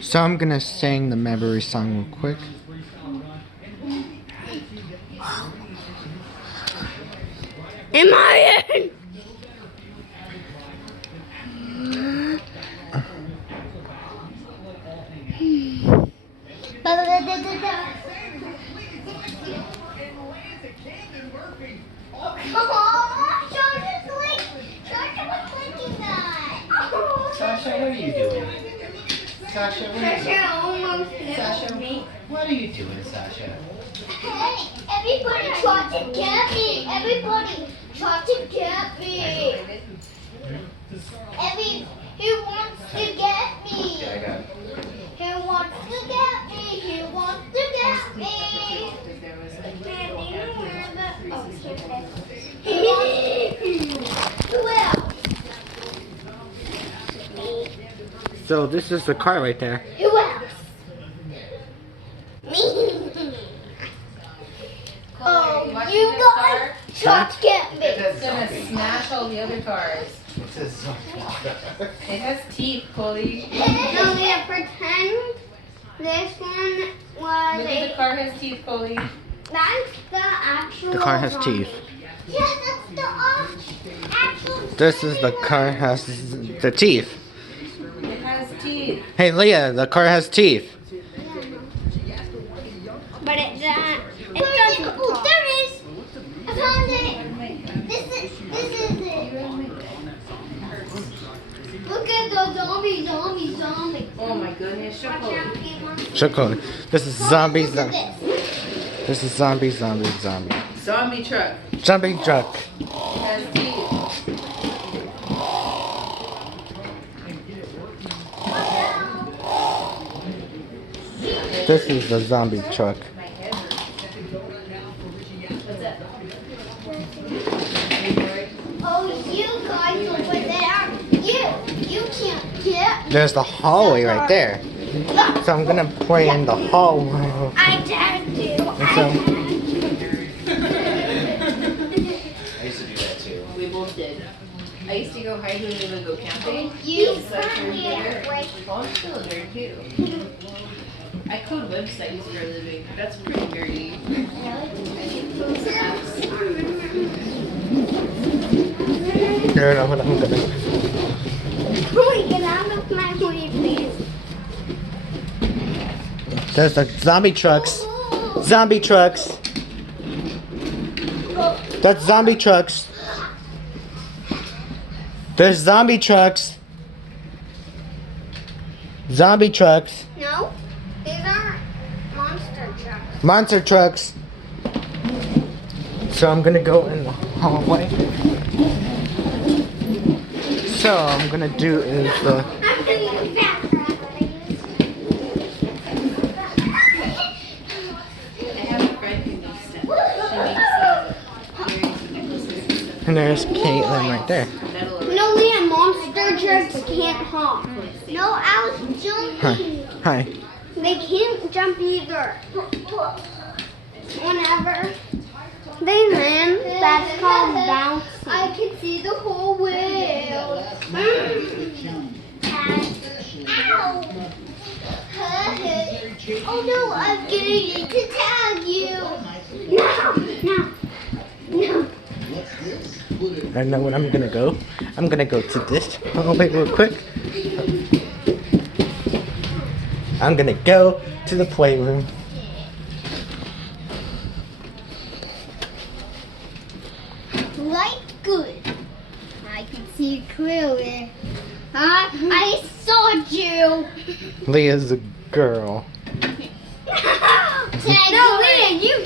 So I'm gonna sing the memory song real quick. Am I in? Sasha, what are you doing? Sasha, what are you doing, Sasha? Hey, everybody try to get me. Everybody try to get me. Who wants to get me? Yeah, I got it. Who wants to get me? Who wants to get me? Who else? So this is the car right there. Who else? Me. Oh, you guys try to get me. It's gonna smash all the other cars. It says zombie. It has teeth, Chloe. No, we have pretend this one was Look at the car has teeth, Chloe. That's the actual. The car has zombie. teeth. Yeah, that's the actual. This is the car has the teeth. It has teeth. Hey Leah, the car has teeth. But it doesn't. Oh, there is. I found it. This is it. Look at the zombie. Oh my goodness, show Watch Chloe. out, people. Chloe. This is zombie. Look at this. This is zombie. Zombie truck. Zombie truck. It has teeth. This is the zombie truck. Oh, you guys over there. You can't get. There's the hallway right there. So I'm gonna play in the hallway. I dare you. So I used to do that too. We both did. I used to go hide when we would go camping. You So I turned currently there. break. Well, I'm still there too. I code websites for a living. That's pretty nerdy. I make those apps. here, I'm gonna. Please get out of my way, please. There's the zombie trucks. Zombie trucks. That's zombie trucks. There's zombie trucks. Zombie trucks. No, these are monster trucks. Monster trucks. So I'm gonna go in the hallway. So I'm gonna do is the. I'm in the background. I have a friend who makes stuff. She makes earrings and necklaces and stuff. And there's Caitlin right there. Metal No, Leah, monster trucks can't hop. No, I was jumping. Hi. They can't jump either. Whenever they land, that's called bouncing. I can see the whole wheel. Ow! Oh no, I'm gonna need to tag you. No. I know when I'm gonna go. I'm gonna go to this hallway real quick. I'm gonna go to the playroom. Right, good. I can see clearly. I saw you. Leah's a girl. No, Leah, you